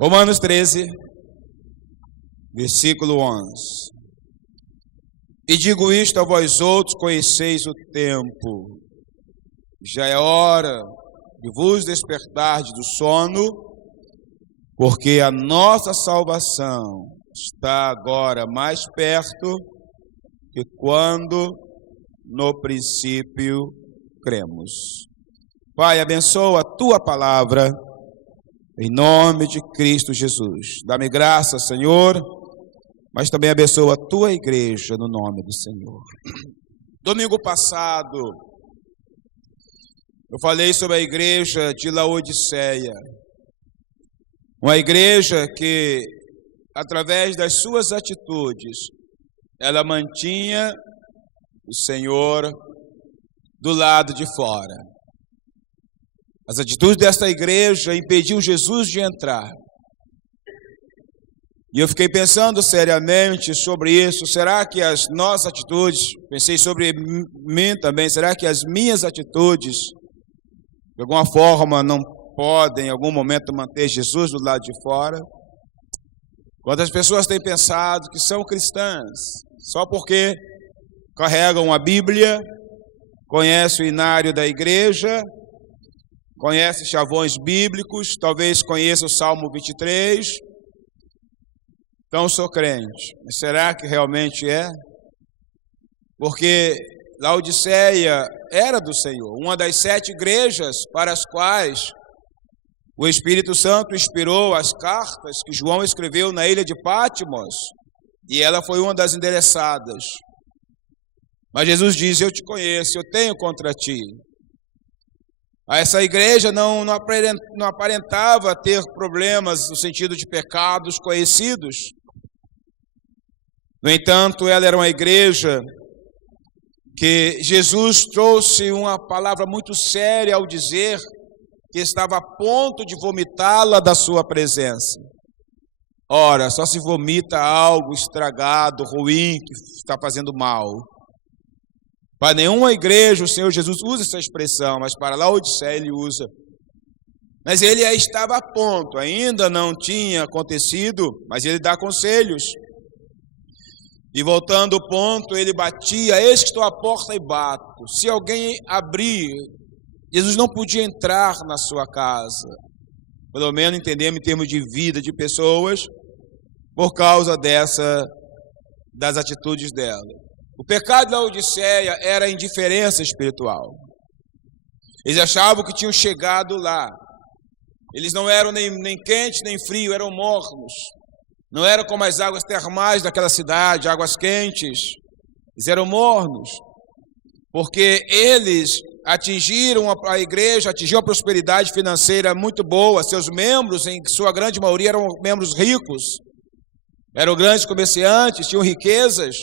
Romanos 13, versículo 11. E digo isto a vós outros, conheceis o tempo. Já é hora de vos despertardes do sono, porque a nossa salvação está agora mais perto que quando no princípio cremos. Pai, abençoa a tua palavra em nome de Cristo Jesus. Dá-me graça, Senhor, mas também abençoa a tua igreja no nome do Senhor. Domingo passado, eu falei sobre a igreja de Laodiceia. Uma igreja que, através das suas atitudes, ela mantinha o Senhor do lado de fora. As atitudes desta igreja impediam Jesus de entrar. E eu fiquei pensando seriamente sobre isso. Será que as nossas atitudes, pensei sobre mim também, será que as minhas atitudes, de alguma forma, não podem, em algum momento, manter Jesus do lado de fora? Quantas pessoas têm pensado que são cristãs só porque carregam a Bíblia, conhecem o inário da igreja, conhecem chavões bíblicos, talvez conheçam o Salmo 23. Então, sou crente. Mas será que realmente é? Porque Laodiceia era do Senhor, uma das 7 igrejas para as quais o Espírito Santo inspirou as cartas que João escreveu na ilha de Patmos, e ela foi uma das endereçadas. Mas Jesus diz: eu te conheço, eu tenho contra ti. Essa igreja não aparentava ter problemas no sentido de pecados conhecidos. No entanto, ela era uma igreja que Jesus trouxe uma palavra muito séria ao dizer que estava a ponto de vomitá-la da sua presença. Ora, só se vomita algo estragado, ruim, que está fazendo mal. Para nenhuma igreja o Senhor Jesus usa essa expressão, mas para Laodiceia ele usa. Mas ele estava a ponto, ainda não tinha acontecido, mas ele dá conselhos. E voltando ao ponto, ele batia: eis que estou à porta e bato. Se alguém abrir, Jesus não podia entrar na sua casa. Pelo menos entendemos em termos de vida de pessoas, por causa das atitudes dela. O pecado da Laodiceia era a indiferença espiritual. Eles achavam que tinham chegado lá. Eles não eram nem quentes nem frios, eram mornos. Não eram como as águas termais daquela cidade, águas quentes. Eles eram mornos, porque eles atingiram a igreja, atingiu a prosperidade financeira muito boa. Seus membros, em sua grande maioria, eram membros ricos. Eram grandes comerciantes, tinham riquezas.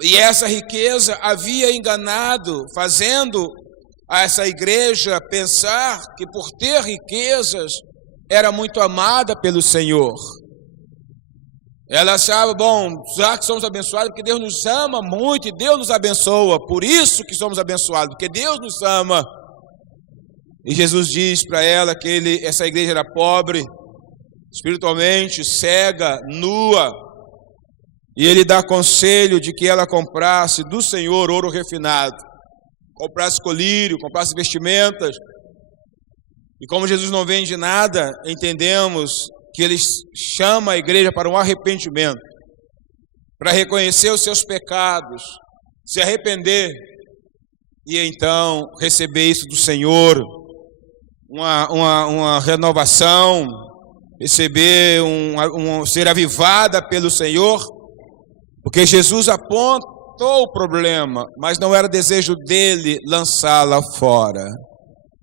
E essa riqueza havia enganado, fazendo a essa igreja pensar que por ter riquezas era muito amada pelo Senhor. Ela achava: bom, já que somos abençoados, porque Deus nos ama muito e Deus nos abençoa, por isso que somos abençoados, porque Deus nos ama. E Jesus diz para ela que essa igreja era pobre, espiritualmente, cega, nua, e ele dá conselho de que ela comprasse do Senhor ouro refinado, comprasse colírio, comprasse vestimentas. E como Jesus não vende nada, entendemos que ele chama a igreja para um arrependimento, para reconhecer os seus pecados, se arrepender e então receber isso do Senhor, uma renovação, receber ser avivada pelo Senhor, porque Jesus apontou o problema, mas não era desejo dele lançá-la fora.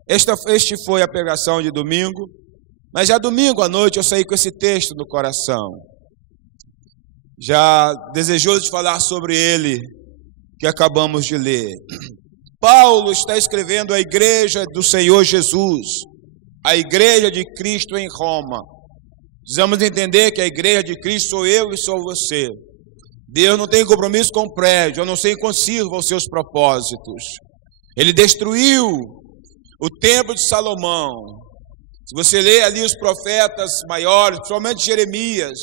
Este foi a pregação de domingo, mas já domingo à noite eu saí com esse texto no coração, já desejoso de falar sobre ele, que acabamos de ler. Paulo está escrevendo à igreja do Senhor Jesus, a igreja de Cristo em Roma. Precisamos entender que a igreja de Cristo sou eu e sou você. Deus não tem compromisso com o prédio, a não ser enquanto sirva os seus propósitos. Ele destruiu o templo de Salomão, Se você lê ali os profetas maiores, principalmente Jeremias,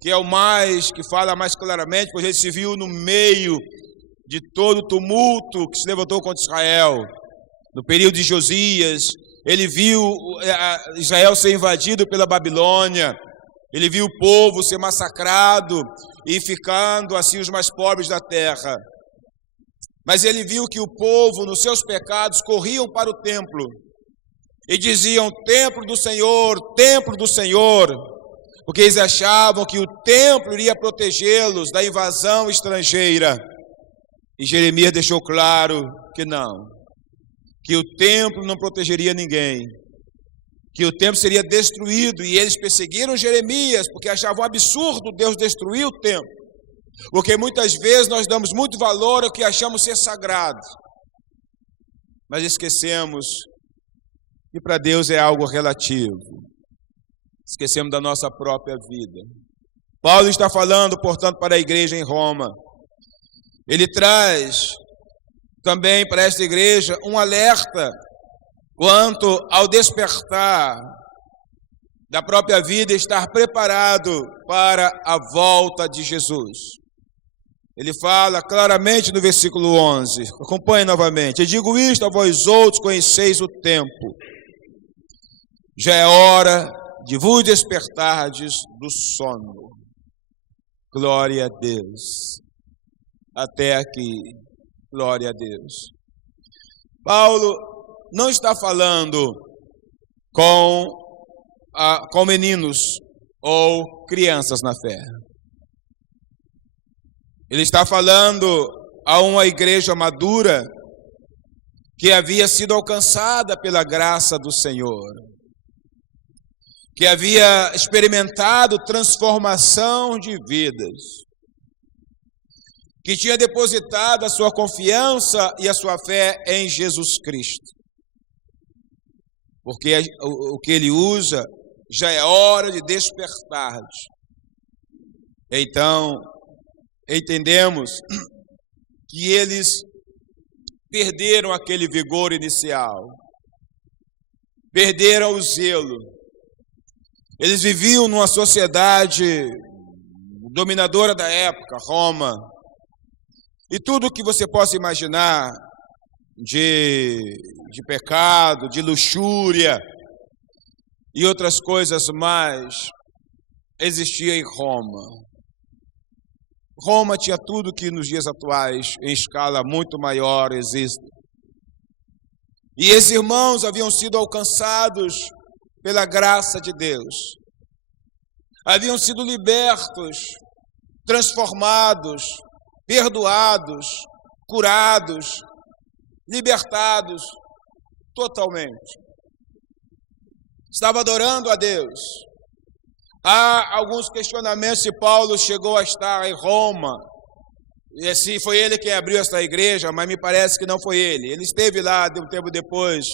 que é o mais, que fala mais claramente, pois ele se viu no meio de todo o tumulto que se levantou contra Israel. No período de Josias, ele viu Israel ser invadido pela Babilônia, ele viu o povo ser massacrado e ficando assim os mais pobres da terra. Mas ele viu que o povo, nos seus pecados, corriam para o templo e diziam: templo do Senhor, porque eles achavam que o templo iria protegê-los da invasão estrangeira. E Jeremias deixou claro que não, que o templo não protegeria ninguém, que o templo seria destruído. E eles perseguiram Jeremias porque achavam absurdo Deus destruir o templo, porque muitas vezes nós damos muito valor ao que achamos ser sagrado, mas esquecemos que para Deus é algo relativo. Esquecemos da nossa própria vida. Paulo está falando, portanto, para a igreja em Roma. Ele traz também para esta igreja um alerta quanto ao despertar da própria vida, estar preparado para a volta de Jesus. Ele fala claramente no versículo 11, acompanhe novamente: eu digo isto a vós outros, conheceis o tempo, já é hora de vos despertardes do sono. Glória a Deus. Até aqui, glória a Deus. Paulo não está falando com meninos ou crianças na fé. Ele está falando a uma igreja madura que havia sido alcançada pela graça do Senhor, que havia experimentado transformação de vidas, que tinha depositado a sua confiança e a sua fé em Jesus Cristo. Porque o que ele usa, já é hora de despertar. Então, entendemos que eles perderam aquele vigor inicial, perderam o zelo. Eles viviam numa sociedade dominadora da época, Roma, e tudo que você possa imaginar de pecado, de luxúria e outras coisas mais, existia em Roma. Roma tinha tudo que nos dias atuais, em escala muito maior, existe. E esses irmãos haviam sido alcançados pela graça de Deus, haviam sido libertos, transformados, perdoados, curados, libertados totalmente. Estava adorando a Deus. Há alguns questionamentos se Paulo chegou a estar em Roma, e se foi ele quem abriu esta igreja, mas me parece que não foi ele. Ele esteve lá um tempo depois,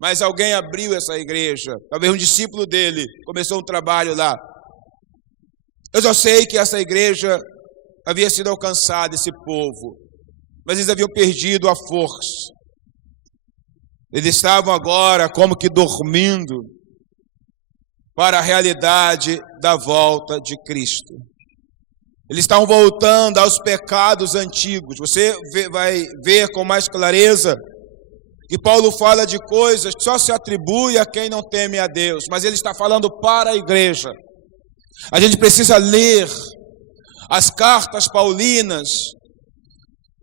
mas alguém abriu essa igreja, talvez um discípulo dele começou um trabalho lá. Eu só sei que essa igreja havia sido alcançada, esse povo, mas eles haviam perdido a força. Eles estavam agora como que dormindo para a realidade da volta de Cristo. Eles estavam voltando aos pecados antigos. Você vai ver com mais clareza que Paulo fala de coisas que só se atribui a quem não teme a Deus, mas ele está falando para a igreja. A gente precisa ler as cartas paulinas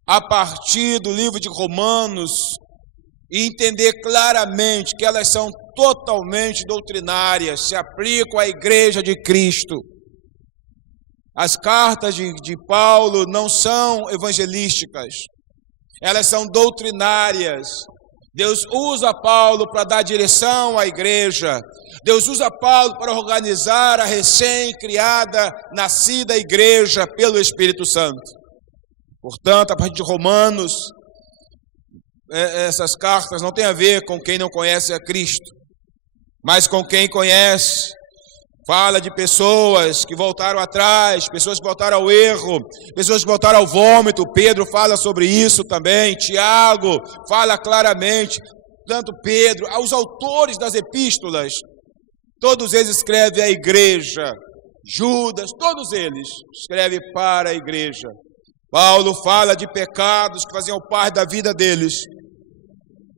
a partir do livro de Romanos e entender claramente que elas são totalmente doutrinárias, se aplicam à igreja de Cristo. As cartas de Paulo não são evangelísticas, elas são doutrinárias. Deus usa Paulo para dar direção à igreja. Deus usa Paulo para organizar a recém-criada, nascida igreja pelo Espírito Santo. Portanto, a partir de Romanos, essas cartas não têm a ver com quem não conhece a Cristo, mas com quem conhece. Fala de pessoas que voltaram atrás, pessoas que voltaram ao erro, pessoas que voltaram ao vômito. Pedro fala sobre isso também. Tiago fala claramente. tanto Pedro, aos autores das epístolas, todos eles escrevem à igreja. Judas, todos eles escrevem para a igreja. Paulo fala de pecados que faziam parte da vida deles.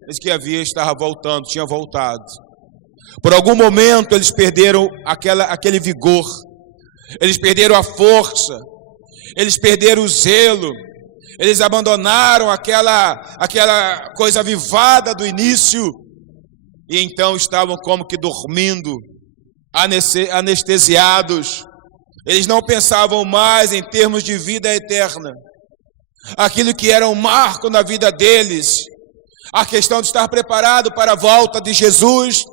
Eles que estava voltando, tinha voltado. Por algum momento eles perderam aquele vigor. Eles perderam a força. Eles perderam o zelo. Eles abandonaram aquela coisa avivada do início. E então estavam como que dormindo, anestesiados. Eles não pensavam mais em termos de vida eterna. Aquilo que era um marco na vida deles, a questão de estar preparado para a volta de Jesus,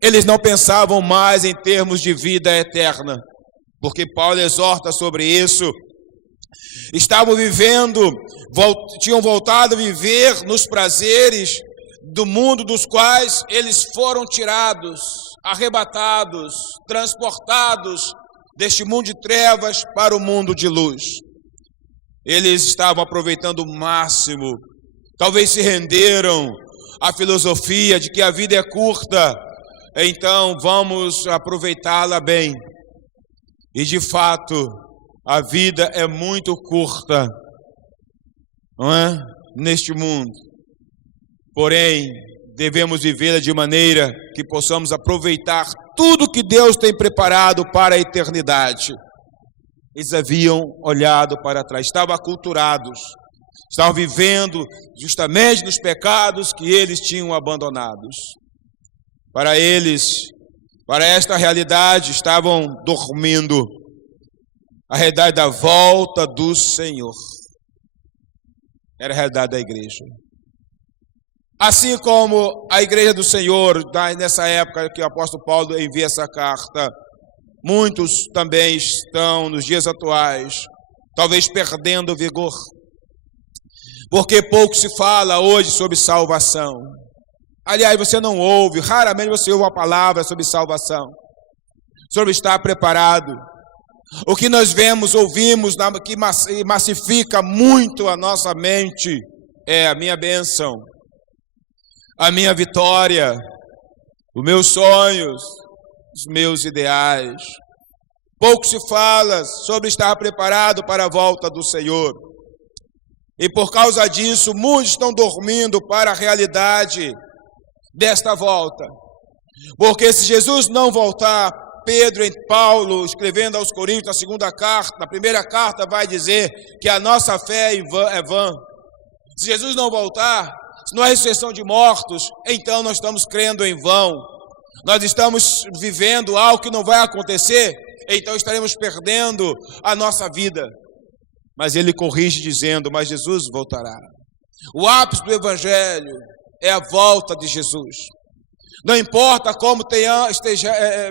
eles não pensavam mais em termos de vida eterna. Porque Paulo exorta sobre isso. Estavam vivendo, tinham voltado a viver nos prazeres do mundo dos quais eles foram tirados, arrebatados, transportados deste mundo de trevas para o mundo de luz. Eles estavam aproveitando o máximo, talvez se renderam à filosofia de que a vida é curta, então vamos aproveitá-la bem. E de fato, a vida é muito curta, não é? Neste mundo. Porém, devemos vivê-la de maneira que possamos aproveitar tudo que Deus tem preparado para a eternidade. Eles haviam olhado para trás, estavam aculturados, estavam vivendo justamente nos pecados que eles tinham abandonados. Para eles, para esta realidade, estavam dormindo a realidade da volta do Senhor. Era a realidade da igreja. Assim como a igreja do Senhor, nessa época que o apóstolo Paulo envia essa carta, muitos também estão nos dias atuais, talvez perdendo o vigor, porque pouco se fala hoje sobre salvação. Aliás, você não ouve, raramente você ouve uma palavra sobre salvação, sobre estar preparado. O que nós vemos, ouvimos, que massifica muito a nossa mente, é a minha bênção, a minha vitória, os meus sonhos, os meus ideais. Pouco se fala sobre estar preparado para a volta do Senhor. E por causa disso, muitos estão dormindo para a realidade desta volta. Porque se Jesus não voltar, Pedro e Paulo, escrevendo aos Coríntios, na segunda carta, na primeira carta, vai dizer que a nossa fé é vã. Se Jesus não voltar, se não há ressurreição de mortos, então nós estamos crendo em vão. Nós estamos vivendo algo que não vai acontecer, então estaremos perdendo a nossa vida. Mas ele corrige dizendo, mas Jesus voltará. O ápice do Evangelho é a volta de Jesus. Não importa como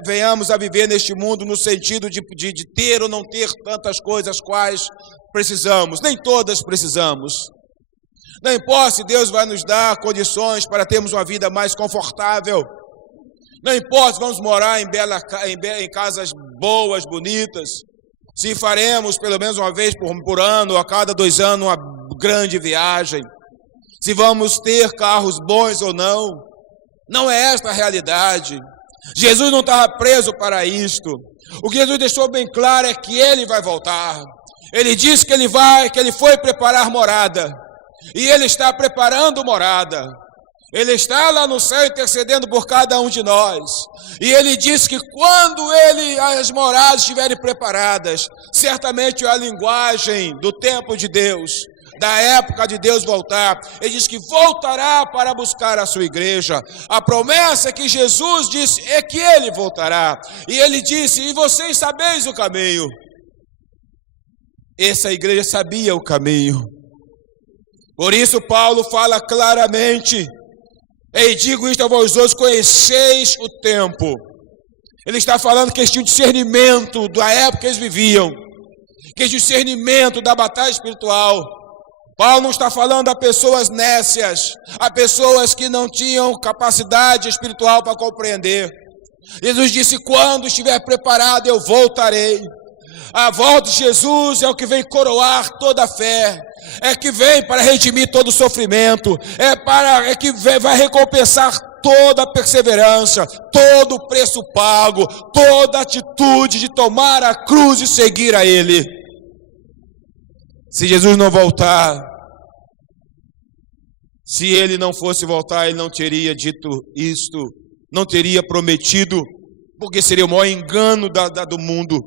venhamos a viver neste mundo no sentido de ter ou não ter tantas coisas quais precisamos. Nem todas precisamos. Não importa se Deus vai nos dar condições para termos uma vida mais confortável. Não importa se vamos morar em casas boas, bonitas. Se faremos pelo menos uma vez por ano, a cada 2 anos, uma grande viagem. Se vamos ter carros bons ou não. Não é esta a realidade. Jesus não estava preso para isto. O que Jesus deixou bem claro é que Ele vai voltar. Ele disse que Ele foi preparar morada. E Ele está preparando morada. Ele está lá no céu intercedendo por cada um de nós. E Ele disse que quando as moradas estiverem preparadas, certamente a linguagem do tempo de Deus, da época de Deus voltar, Ele diz que voltará para buscar a sua igreja. A promessa que Jesus disse é que Ele voltará. E Ele disse, e vocês sabeis o caminho. Essa igreja sabia o caminho. Por isso Paulo fala claramente, e digo isto a vós outros, conheceis o tempo. Ele está falando que este discernimento da época que eles viviam, que este discernimento da batalha espiritual. Paulo não está falando a pessoas nécias, a pessoas que não tinham capacidade espiritual para compreender. Jesus disse, quando estiver preparado eu voltarei. A volta de Jesus é o que vem coroar toda a fé, é que vem para redimir todo o sofrimento, é que vai recompensar toda a perseverança, todo o preço pago, toda a atitude de tomar a cruz e seguir a Ele. Se Jesus não voltar, se Ele não fosse voltar, Ele não teria dito isto, não teria prometido, porque seria o maior engano do mundo.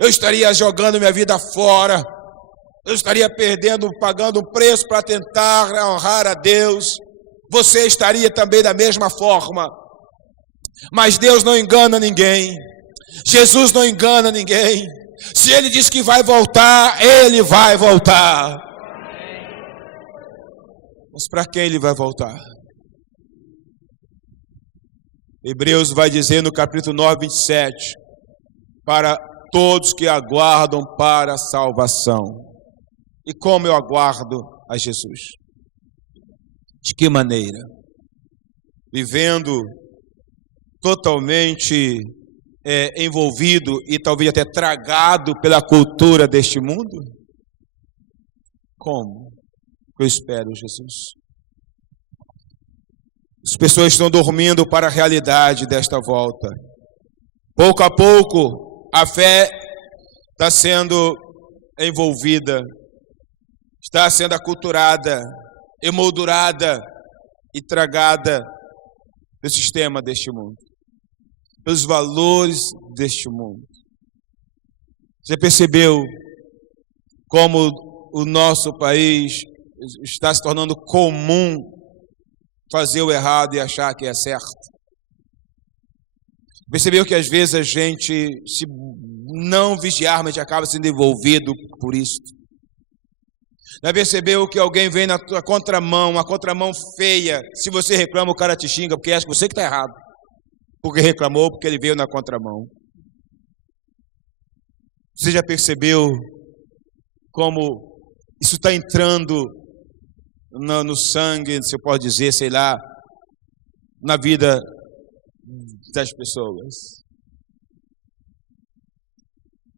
Eu estaria jogando minha vida fora, eu estaria pagando um preço para tentar honrar a Deus. Você estaria também da mesma forma. Mas Deus não engana ninguém, Jesus não engana ninguém. Se Ele diz que vai voltar, Ele vai voltar. Mas para quem Ele vai voltar? Hebreus vai dizer no capítulo 9, 27, para todos que aguardam para a salvação. E como eu aguardo a Jesus? De que maneira? Vivendo totalmente envolvido e talvez até tragado pela cultura deste mundo? Como eu espero Jesus? As pessoas estão dormindo para a realidade desta volta. Pouco a pouco, a fé está sendo envolvida, está sendo aculturada, emoldurada e tragada pelo sistema deste mundo, pelos valores deste mundo. Você percebeu como o nosso país está se tornando comum fazer o errado e achar que é certo? Percebeu que às vezes a gente, se não vigiar, a gente acaba sendo envolvido por isso? Já percebeu que alguém vem na tua contramão, uma contramão feia? Se você reclama, o cara te xinga porque acha que você que está errado, porque reclamou, porque ele veio na contramão. Você já percebeu como isso está entrando no sangue, se eu posso dizer, sei lá, na vida das pessoas?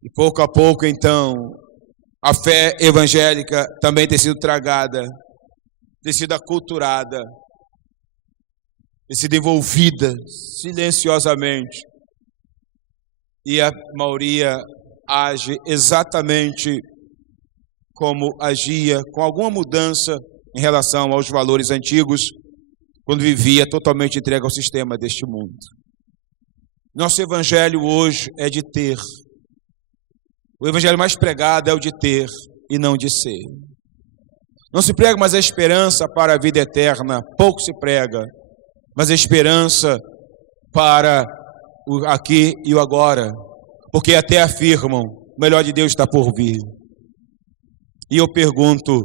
E pouco a pouco, então, a fé evangélica também tem sido tragada, tem sido aculturada, tem sido envolvida silenciosamente. E a maioria age exatamente como agia, com alguma mudança em relação aos valores antigos, quando vivia totalmente entregue ao sistema deste mundo. Nosso evangelho hoje é de ter. O evangelho mais pregado é o de ter e não de ser. Não se prega mais a esperança para a vida eterna, pouco se prega, mas a esperança para o aqui e o agora, porque até afirmam, o melhor de Deus está por vir. E eu pergunto,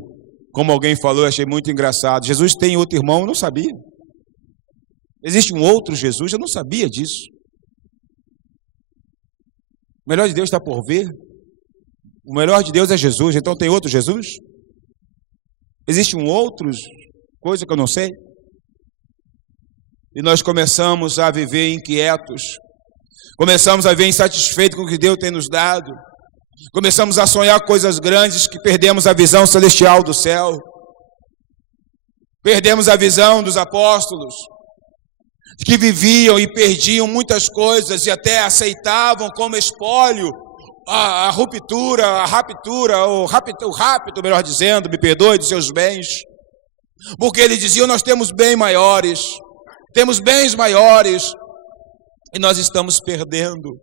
como alguém falou, eu achei muito engraçado, Jesus tem outro irmão? Eu não sabia. Existe um outro Jesus? Eu não sabia disso. O melhor de Deus está por vir? O melhor de Deus é Jesus, então tem outro Jesus? Existe um outro, coisa que eu não sei? E nós começamos a viver inquietos, começamos a viver insatisfeitos com o que Deus tem nos dado, começamos a sonhar coisas grandes que perdemos a visão celestial do céu, perdemos a visão dos apóstolos, que viviam e perdiam muitas coisas e até aceitavam como espólio o rapto, melhor dizendo, me perdoe, de seus bens, porque eles diziam, nós temos bens maiores, e nós estamos perdendo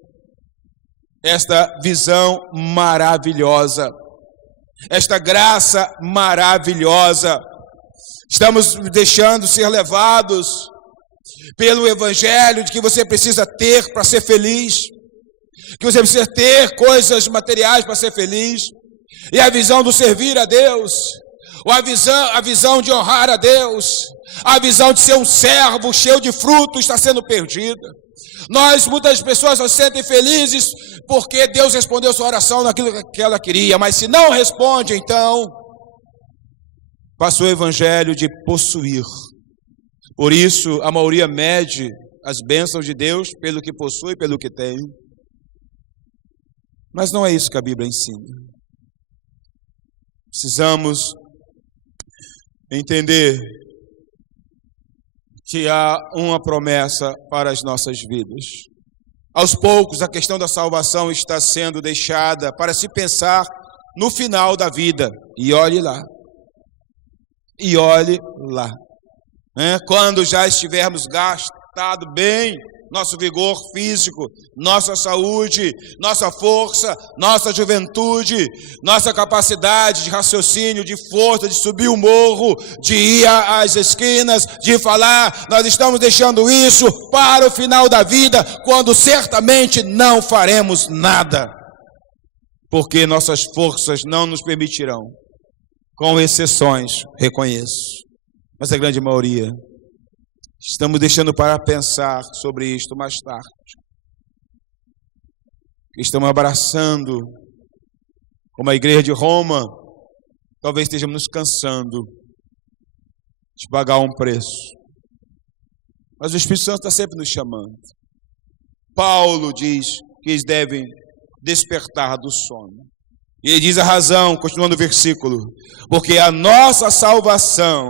esta visão maravilhosa, esta graça maravilhosa. Estamos deixando ser levados pelo evangelho de que você precisa ter para ser feliz, que você precisa ter coisas materiais para ser feliz, e a visão do servir a Deus, ou a visão de honrar a Deus, a visão de ser um servo cheio de frutos está sendo perdida. Muitas pessoas se sentem felizes porque Deus respondeu sua oração naquilo que ela queria, mas se não responde, então passou o evangelho de possuir. Por isso a maioria mede as bênçãos de Deus pelo que possui, pelo que tem. Mas não é isso que a Bíblia ensina. Precisamos entender que há uma promessa para as nossas vidas. Aos poucos, a questão da salvação está sendo deixada para se pensar no final da vida. E olhe lá. E olhe lá. Quando já estivermos gastado bem nosso vigor físico, nossa saúde, nossa força, nossa juventude, nossa capacidade de raciocínio, de força, de subir o morro, de ir às esquinas, de falar, nós estamos deixando isso para o final da vida, quando certamente não faremos nada, porque nossas forças não nos permitirão, com exceções, reconheço, mas a grande maioria. Estamos deixando para pensar sobre isto mais tarde. Estamos abraçando, como a igreja de Roma, talvez estejamos nos cansando de pagar um preço. Mas o Espírito Santo está sempre nos chamando. Paulo diz que eles devem despertar do sono. E ele diz a razão, continuando o versículo, porque a nossa salvação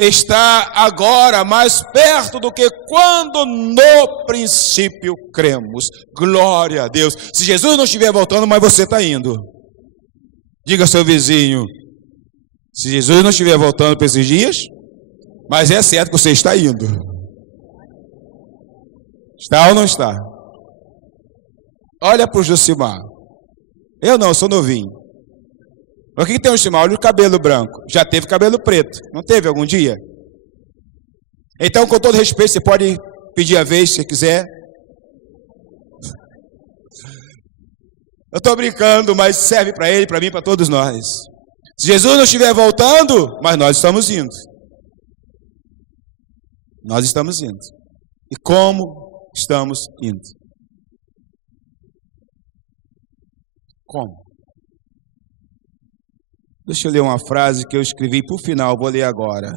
está agora mais perto do que quando no princípio cremos. Glória a Deus. Se Jesus não estiver voltando, mas você está indo. Diga ao seu vizinho, se Jesus não estiver voltando para esses dias, mas é certo que você está indo. Está ou não está? Olha para o Josimar. Eu não, eu sou novinho. O que tem o Josimar? Olha o cabelo branco. Já teve cabelo preto. Não teve algum dia? Então, com todo respeito, você pode pedir a vez se quiser. Eu estou brincando, mas serve para ele, para mim, para todos nós. Se Jesus não estiver voltando, mas nós estamos indo. Nós estamos indo. E como estamos indo? Como? Deixa eu ler uma frase que eu escrevi por final, vou ler agora.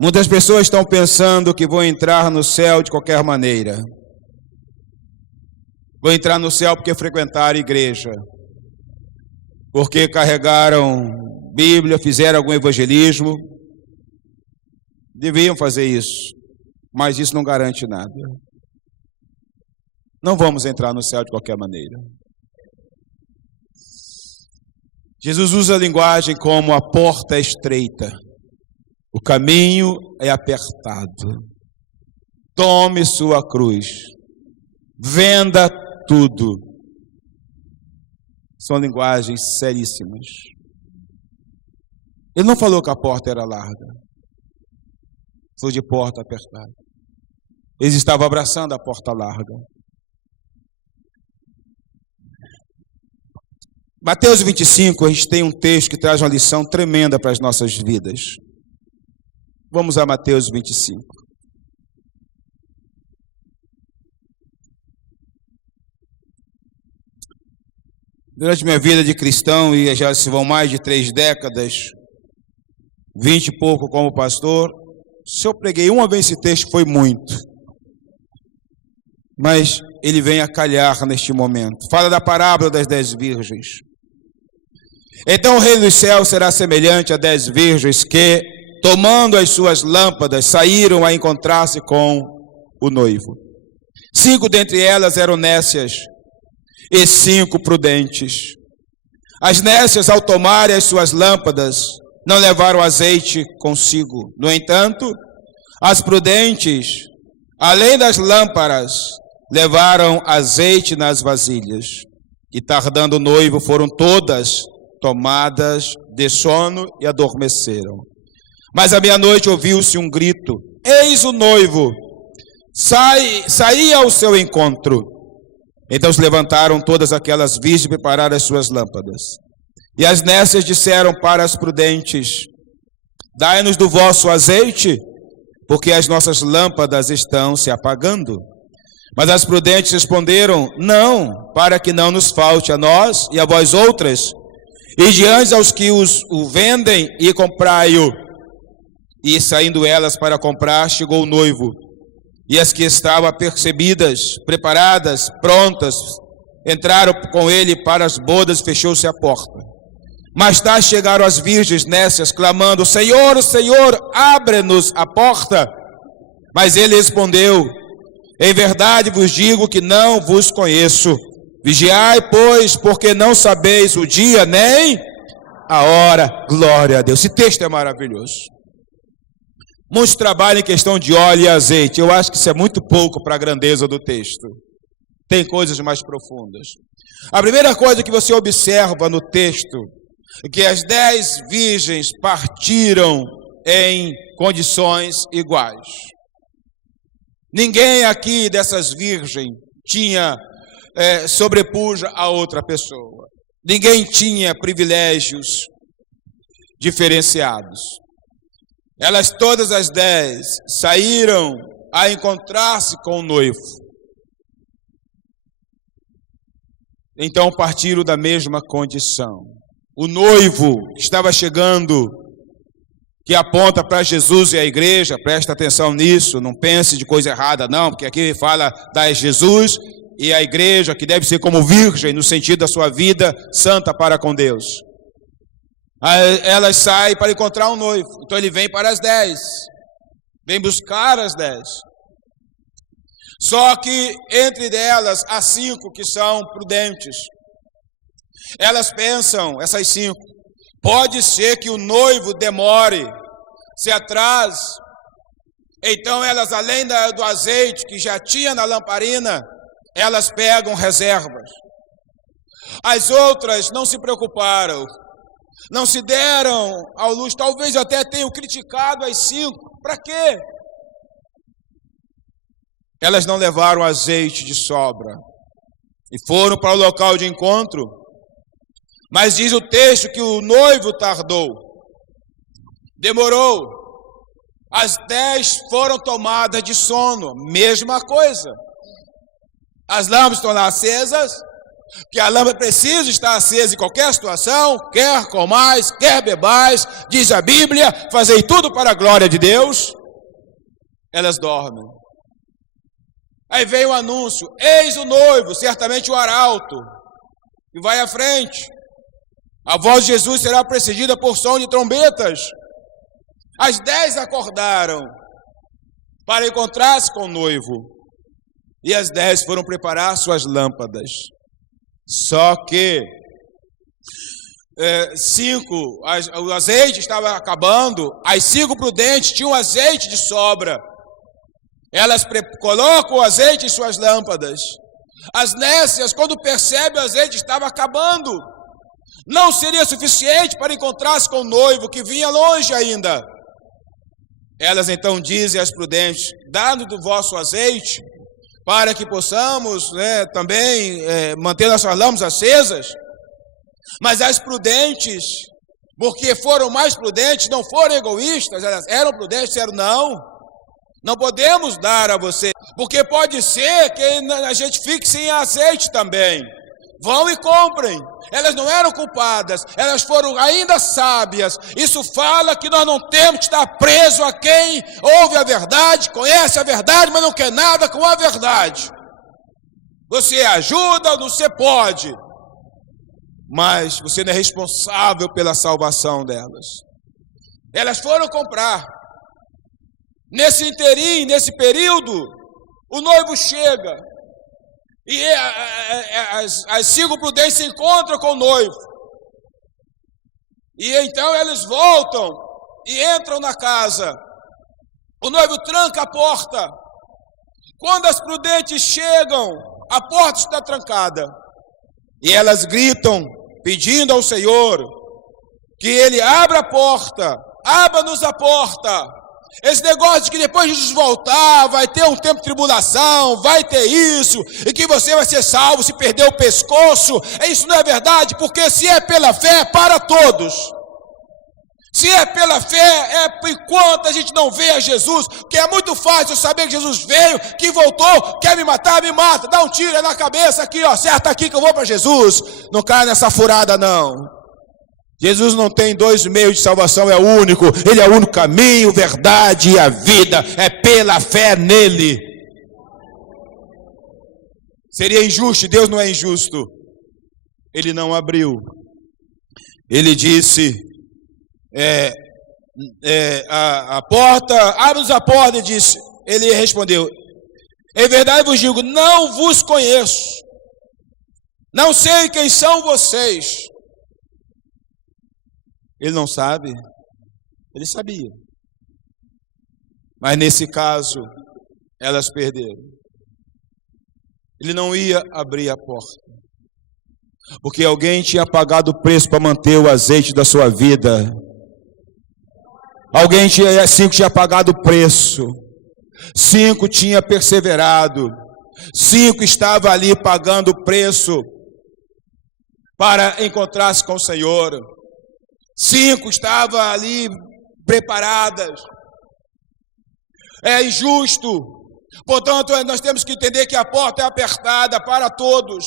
Muitas pessoas estão pensando que vão entrar no céu de qualquer maneira. Vão entrar no céu porque frequentaram a igreja, porque carregaram Bíblia, fizeram algum evangelismo. Deviam fazer isso, mas isso não garante nada. Não vamos entrar no céu de qualquer maneira. Jesus usa a linguagem como a porta é estreita, o caminho é apertado. Tome sua cruz, venda tudo. São linguagens seríssimas. Ele não falou que a porta era larga, falou de porta apertada. Eles estavam abraçando a porta larga. Mateus 25, a gente tem um texto que traz uma lição tremenda para as nossas vidas. Vamos a Mateus 25. Durante minha vida de cristão, e já se vão mais de 3 décadas, 20 e pouco como pastor, se eu preguei uma vez esse texto foi muito. Mas ele vem a calhar neste momento. Fala da parábola das 10 virgens. Então o reino dos céus será semelhante a 10 virgens que, tomando as suas lâmpadas, saíram a encontrar-se com o noivo. 5 dentre elas eram nécias e 5 prudentes. As nécias, ao tomarem as suas lâmpadas, não levaram azeite consigo. No entanto, as prudentes, além das lâmpadas, levaram azeite nas vasilhas. E tardando o noivo, foram todas tomadas de sono e adormeceram. Mas à meia-noite ouviu-se um grito: eis o noivo, saía ao seu encontro. Então se levantaram todas aquelas virgens e prepararam as suas lâmpadas. E as nécias disseram para as prudentes: dai-nos do vosso azeite, porque as nossas lâmpadas estão se apagando. Mas as prudentes responderam: não, para que não nos falte a nós e a vós outras, e diante aos que o vendem, e comprai-o. E saindo elas para comprar, chegou o noivo. E as que estavam apercebidas, preparadas, prontas, entraram com ele para as bodas e fechou-se a porta. Mais tarde chegaram as virgens nécias, clamando: Senhor, Senhor, abre-nos a porta. Mas ele respondeu: em verdade vos digo que não vos conheço. Vigiai, pois, porque não sabeis o dia nem a hora. Glória a Deus. Esse texto é maravilhoso. Muitos trabalham em questão de óleo e azeite. Eu acho que isso é muito pouco para a grandeza do texto. Tem coisas mais profundas. A primeira coisa que você observa no texto é que as 10 virgens partiram em condições iguais. Ninguém aqui dessas virgens tinha sobrepuja a outra pessoa. Ninguém tinha privilégios diferenciados. Elas, todas as 10, saíram a encontrar-se com o noivo. Então partiram da mesma condição. O noivo que estava chegando, que aponta para Jesus e a igreja, presta atenção nisso, não pense de coisa errada não, porque aqui fala da Jesus e a igreja, que deve ser como virgem no sentido da sua vida santa para com Deus. Elas saem para encontrar um noivo, então ele vem para as 10, vem buscar as 10. Só que entre elas há 5 que são prudentes. Elas pensam, essas 5, pode ser que o noivo demore, se atrase. Então elas, além do azeite que já tinha na lamparina, elas pegam reservas. As outras não se preocuparam, não se deram ao luxo. Talvez eu até tenham criticado as 5. Para quê? Elas não levaram azeite de sobra e foram para o local de encontro. Mas diz o texto que o noivo tardou, demorou. As 10 foram tomadas de sono, mesma coisa. As lâmpadas estão lá acesas, que a lâmpada precisa estar acesa em qualquer situação, quer comais, quer bebais, diz a Bíblia, fazei tudo para a glória de Deus. Elas dormem. Aí vem o anúncio: eis o noivo, certamente o arauto, e vai à frente. A voz de Jesus será precedida por som de trombetas. As 10 acordaram para encontrar-se com o noivo. E as 10 foram preparar suas lâmpadas. Só que 5, o azeite estava acabando. As 5 prudentes tinham azeite de sobra. Elas colocam o azeite em suas lâmpadas. As nécias, quando percebem o azeite estava acabando, não seria suficiente para encontrar-se com o noivo, que vinha longe ainda. Elas então dizem às prudentes: dá-nos do vosso azeite, para que possamos também manter nossas lâmpadas acesas. Mas as prudentes, porque foram mais prudentes, não foram egoístas, elas eram prudentes, disseram: não podemos dar a você, porque pode ser que a gente fique sem azeite também. Vão e comprem. Elas não eram culpadas, elas foram ainda sábias. Isso fala que nós não temos que estar presos a quem ouve a verdade, conhece a verdade, mas não quer nada com a verdade. Você ajuda, você pode, mas você não é responsável pela salvação delas. Elas foram comprar. Nesse inteirinho, nesse período, o noivo chega. E as 5 prudentes se encontram com o noivo. E então eles voltam e entram na casa. O noivo tranca a porta. Quando as prudentes chegam, a porta está trancada. E elas gritam, pedindo ao Senhor que Ele abra a porta. Abra-nos a porta. Esse negócio de que depois de Jesus voltar, vai ter um tempo de tribulação, vai ter isso, e que você vai ser salvo se perder o pescoço, isso não é verdade, porque se é pela fé, é para todos. Se é pela fé, é enquanto a gente não vê a Jesus, que é muito fácil saber que Jesus veio, que voltou, quer me matar, me mata, dá um tiro na cabeça aqui, acerta aqui que eu vou para Jesus. Não cai nessa furada não. Jesus não tem 2 meios de salvação, é o único. Ele é o único caminho, verdade e a vida. É pela fé nele. Seria injusto, Deus não é injusto. Ele não abriu. Ele disse, a porta, abre-nos a porta, e disse, ele respondeu, em verdade vos digo, não vos conheço, não sei quem são vocês. Ele não sabe? Ele sabia. Mas nesse caso, elas perderam. Ele não ia abrir a porta, porque alguém tinha pagado o preço para manter o azeite da sua vida. Alguém tinha pagado o preço. 5 tinha perseverado. 5 estava ali pagando o preço para encontrar-se com o Senhor. 5 estava ali preparadas. É injusto. Portanto, nós temos que entender que a porta é apertada para todos.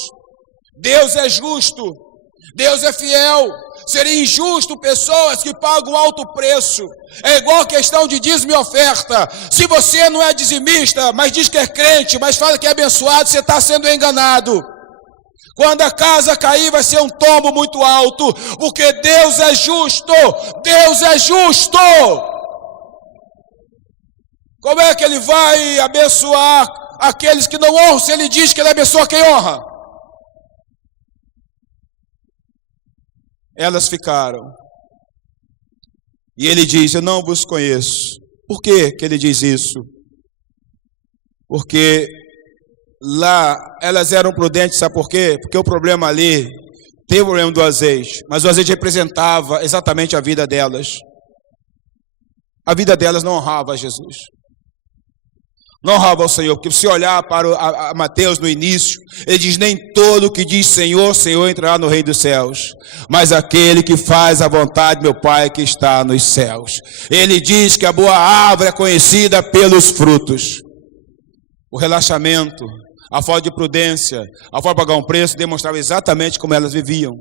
Deus é justo. Deus é fiel. Seria injusto pessoas que pagam alto preço. É igual a questão de dízimo e oferta. Se você não é dizimista, mas diz que é crente, mas fala que é abençoado, você está sendo enganado. Quando a casa cair, vai ser um tombo muito alto, porque Deus é justo. Deus é justo. Como é que ele vai abençoar aqueles que não honram, se ele diz que ele abençoa quem honra? Elas ficaram. E ele diz, eu não vos conheço. Por que ele diz isso? Porque lá elas eram prudentes, sabe por quê? Porque o problema ali, tem o problema do azeite, mas o azeite representava exatamente a vida delas. A vida delas não honrava a Jesus. Não honrava ao Senhor, porque se olhar para Mateus no início, ele diz, nem todo que diz Senhor, Senhor entrará no reino dos céus, mas aquele que faz a vontade do meu Pai que está nos céus. Ele diz que a boa árvore é conhecida pelos frutos. O relaxamento, a falta de prudência, a falta de pagar um preço, demonstrava exatamente como elas viviam.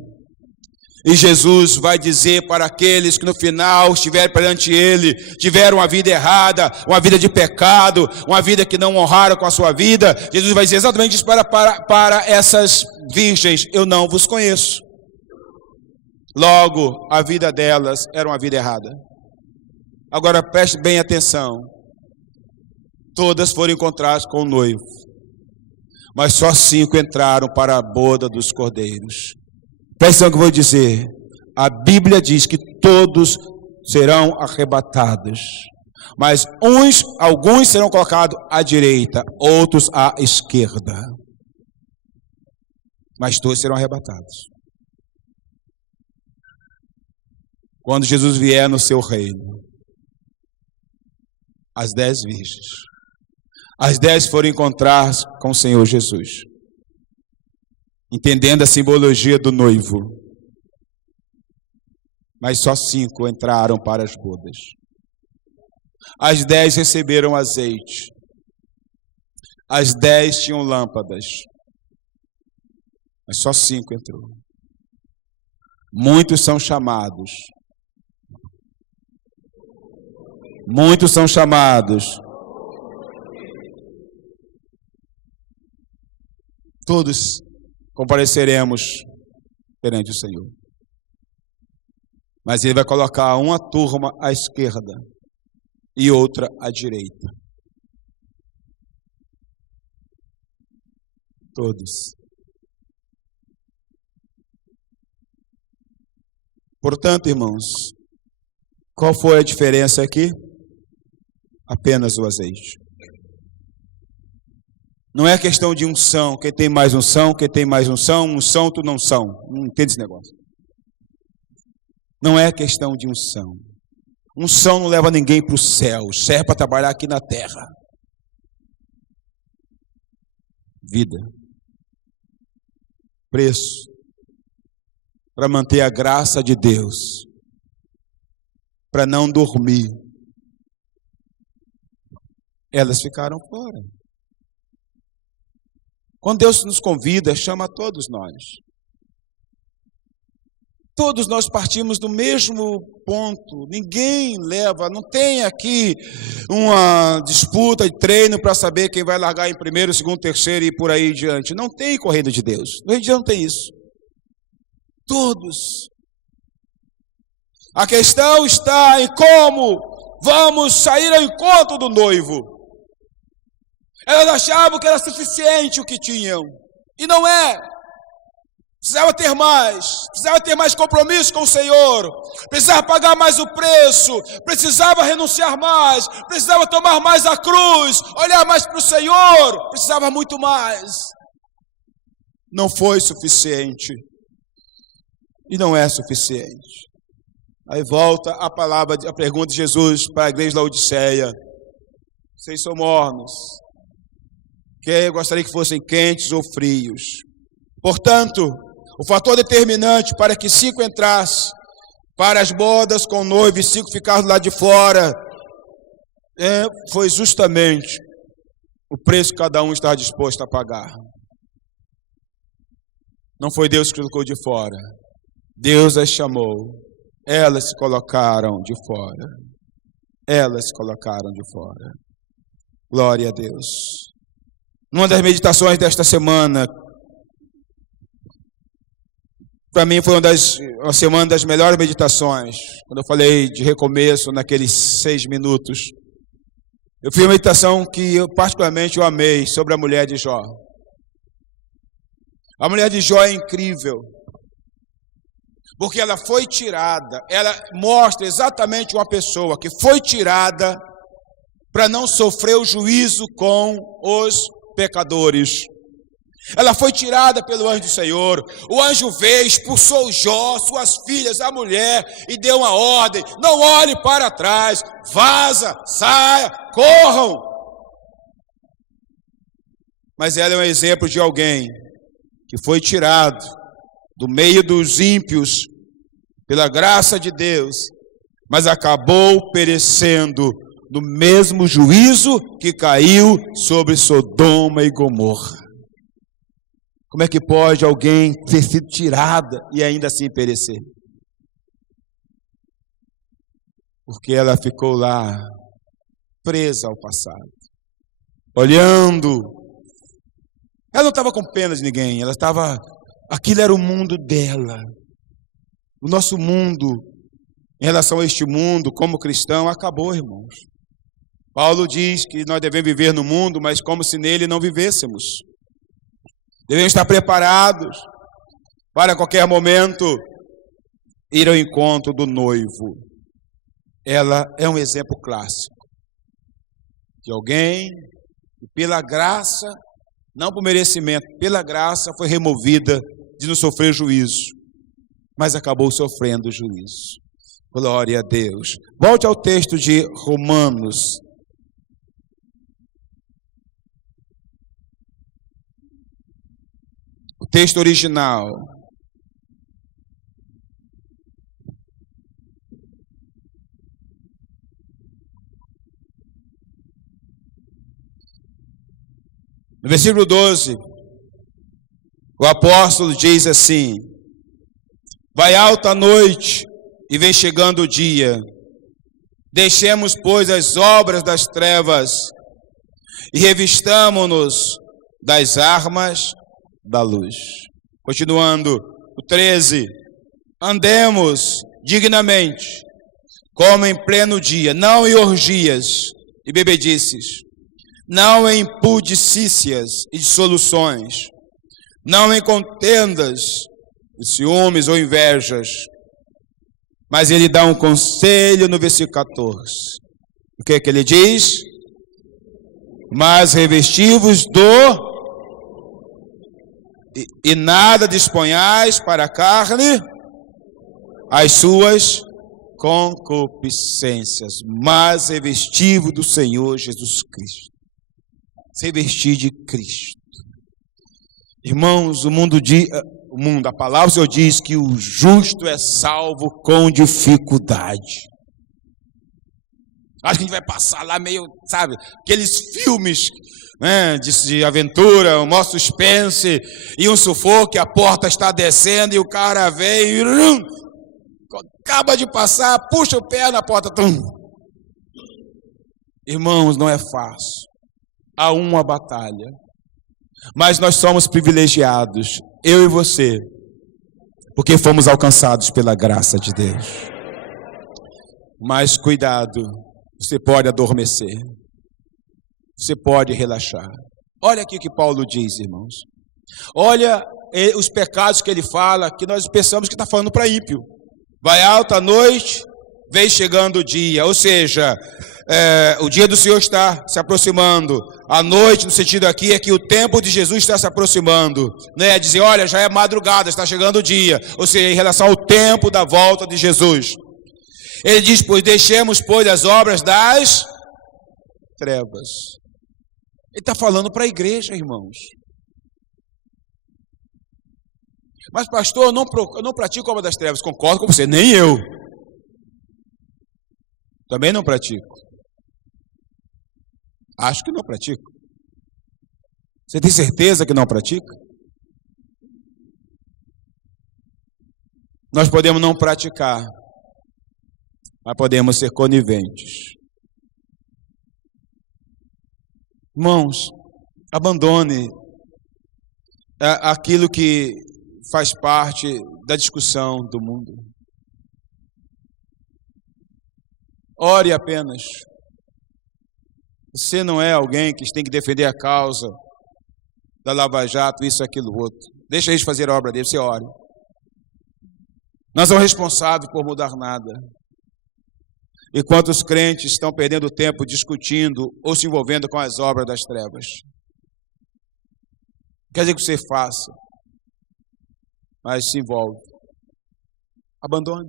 E Jesus vai dizer para aqueles que no final estiverem perante Ele, tiveram uma vida errada, uma vida de pecado, uma vida que não honraram com a sua vida, Jesus vai dizer exatamente isso para essas virgens, eu não vos conheço. Logo, a vida delas era uma vida errada. Agora preste bem atenção, todas foram encontradas com o noivo, mas só 5 entraram para a boda dos cordeiros. Presta atenção que eu vou dizer. A Bíblia diz que todos serão arrebatados. Mas alguns serão colocados à direita, outros à esquerda. Mas todos serão arrebatados. Quando Jesus vier no seu reino, as 10 virgens. As 10 foram encontrar com o Senhor Jesus, entendendo a simbologia do noivo. Mas só 5 entraram para as bodas. As 10 receberam azeite. As 10 tinham lâmpadas. Mas só 5 entrou. Muitos são chamados. Muitos são chamados. Todos compareceremos perante o Senhor. Mas Ele vai colocar uma turma à esquerda e outra à direita. Todos. Portanto, irmãos, qual foi a diferença aqui? Apenas o azeite. Não é questão de unção, quem tem mais unção, quem tem mais unção, tu não são. Não entende esse negócio. Não é questão de unção. Unção não leva ninguém para o céu, serve para trabalhar aqui na terra. Vida. Preço. Para manter a graça de Deus. Para não dormir. Elas ficaram fora. Quando Deus nos convida, chama a todos nós. Todos nós partimos do mesmo ponto, ninguém leva, não tem aqui uma disputa de treino para saber quem vai largar em primeiro, segundo, terceiro e por aí diante. Não tem corrida de Deus, no Rio de Janeiro não tem isso. Todos. A questão está em como vamos sair ao encontro do noivo. Elas achavam que era suficiente o que tinham, e não é. Precisava ter mais compromisso com o Senhor, precisava pagar mais o preço, precisava renunciar mais, precisava tomar mais a cruz, olhar mais para o Senhor, precisava muito mais. Não foi suficiente, e não é suficiente. Aí volta a palavra, a pergunta de Jesus para a igreja de Laodiceia: vocês são mornos, que eu gostaria que fossem quentes ou frios. Portanto, o fator determinante para que 5 entrassem para as bodas com o noivo e 5 ficaram do lado de fora, foi justamente o preço que cada um estava disposto a pagar. Não foi Deus que colocou de fora, Deus as chamou, elas se colocaram de fora. Elas se colocaram de fora. Glória a Deus. Numa das meditações desta semana, para mim foi uma semana das melhores meditações. Quando eu falei de recomeço, naqueles 6 minutos, eu fiz uma meditação que particularmente eu amei, sobre a mulher de Jó. A mulher de Jó é incrível, porque ela foi tirada, ela mostra exatamente uma pessoa que foi tirada para não sofrer o juízo com os pecadores. Ela foi tirada pelo anjo do Senhor. O anjo veio, expulsou Jó, suas filhas, a mulher, e deu uma ordem: não olhe para trás, vaza, saia, corram. Mas ela é um exemplo de alguém que foi tirado do meio dos ímpios pela graça de Deus, mas acabou perecendo no mesmo juízo que caiu sobre Sodoma e Gomorra. Como é que pode alguém ter sido tirada e ainda assim perecer? Porque ela ficou lá, presa ao passado, olhando. Ela não estava com pena de ninguém, aquilo era o mundo dela. O nosso mundo, em relação a este mundo, como cristão, acabou, irmãos. Paulo diz que nós devemos viver no mundo, mas como se nele não vivêssemos. Devemos estar preparados para, a qualquer momento, ir ao encontro do noivo. Ela é um exemplo clássico de alguém que, pela graça, não por merecimento, pela graça foi removida de não sofrer juízo, mas acabou sofrendo juízo. Glória a Deus. Volte ao texto de Romanos. O texto original. No versículo 12, o apóstolo diz assim: vai alta a noite e vem chegando o dia. Deixemos, pois, as obras das trevas e revistamo-nos das armas da luz. Continuando, o 13, andemos dignamente, como em pleno dia, não em orgias e bebedices, não em impudicícias e dissoluções, não em contendas, ciúmes ou invejas. Mas ele dá um conselho no versículo 14. O que é que ele diz? Mas revestivos do... E nada disponhais para a carne as suas concupiscências, mas revestivos do Senhor Jesus Cristo. Se revestir de Cristo. Irmãos, a palavra do Senhor diz que o justo é salvo com dificuldade. Acho que a gente vai passar lá meio, sabe, aqueles filmes, né, de aventura, um maior suspense, e um sufoco, a porta está descendo, e o cara vem, acaba de passar, puxa o pé na porta. Tum. Irmãos, não é fácil. Há uma batalha. Mas nós somos privilegiados, eu e você, porque fomos alcançados pela graça de Deus. Mas cuidado, você pode adormecer. Você pode relaxar. Olha aqui o que Paulo diz, irmãos. Olha os pecados que ele fala, que nós pensamos que está falando para ímpio. Vai alta a noite, vem chegando o dia. Ou seja, o dia do Senhor está se aproximando. A noite, no sentido aqui, é que o tempo de Jesus está se aproximando. Né? Dizer, olha, já é madrugada, está chegando o dia. Ou seja, em relação ao tempo da volta de Jesus. Ele diz, pois deixemos, pois, as obras das trevas. Ele está falando para a igreja, irmãos. Mas, pastor, eu não pratico a obra das trevas. Concordo com você, nem eu. Também não pratico. Acho que não pratico. Você tem certeza que não pratica? Nós podemos não praticar, mas podemos ser coniventes. Irmãos, abandone aquilo que faz parte da discussão do mundo. Ore apenas. Você não é alguém que tem que defender a causa da Lava Jato, isso, aquilo, outro. Deixa eles fazer a obra deles, você ore. Nós somos responsáveis por mudar nada. E quantos crentes estão perdendo tempo discutindo ou se envolvendo com as obras das trevas? Quer dizer que você faça, mas se envolve. Abandone.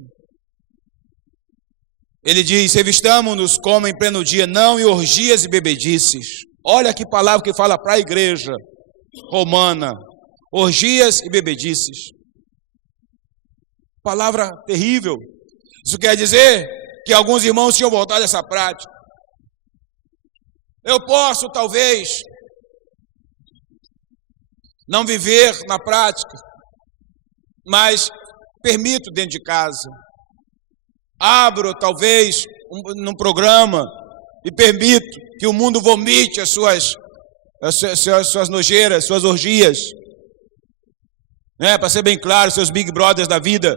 Ele diz, revistamo-nos como em pleno dia, não em orgias e bebedices. Olha que palavra que fala para a igreja romana. Orgias e bebedices. Palavra terrível. Isso quer dizer que alguns irmãos tinham voltado a essa prática. Eu posso, talvez, não viver na prática, mas permito dentro de casa. Abro, talvez, num programa e permito que o mundo vomite as suas nojeiras, suas orgias. Para ser bem claro, seus Big Brothers da vida.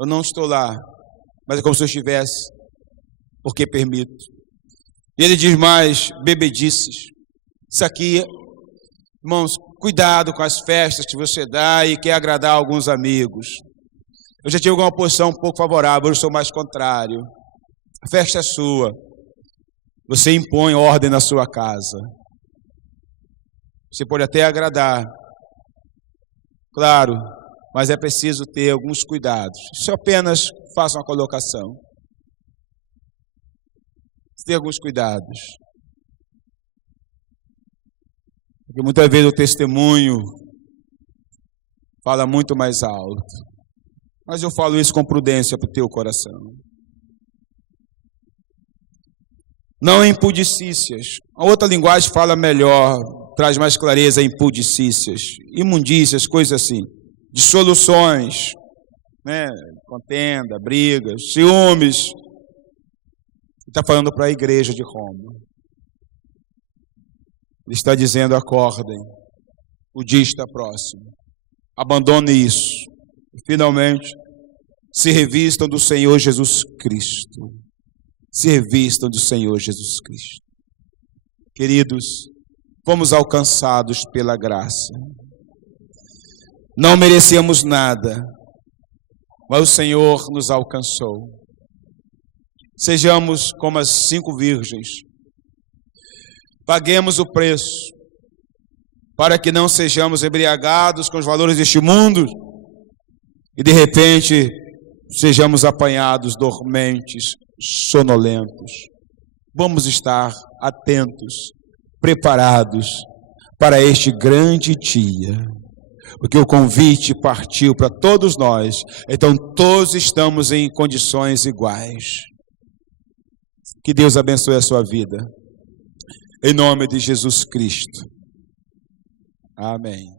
Eu não estou lá, mas é como se eu estivesse, porque permito. E ele diz mais, bebedices. Isso aqui, irmãos, cuidado com as festas que você dá e quer agradar alguns amigos. Eu já tive alguma posição um pouco favorável, hoje sou mais contrário. A festa é sua. Você impõe ordem na sua casa. Você pode até agradar. Claro, mas é preciso ter alguns cuidados. Isso apenas faça uma colocação. Ter alguns cuidados. Porque muitas vezes o testemunho fala muito mais alto. Mas eu falo isso com prudência para o teu coração. Não impudicícias. A outra linguagem fala melhor, traz mais clareza, impudicícias, imundícias, coisas assim. Dissoluções, contenda, brigas, ciúmes. Ele está falando para a igreja de Roma. Ele está dizendo, acordem, o dia está próximo. Abandone isso. E, finalmente, se revistam do Senhor Jesus Cristo. Se revistam do Senhor Jesus Cristo. Queridos, fomos alcançados pela graça. Não merecíamos nada, mas o Senhor nos alcançou. Sejamos como as 5 virgens. Paguemos o preço, para que não sejamos embriagados com os valores deste mundo e de repente sejamos apanhados dormentes, sonolentos. Vamos estar atentos, preparados para este grande dia, porque o convite partiu para todos nós, então todos estamos em condições iguais. Que Deus abençoe a sua vida. Em nome de Jesus Cristo. Amém.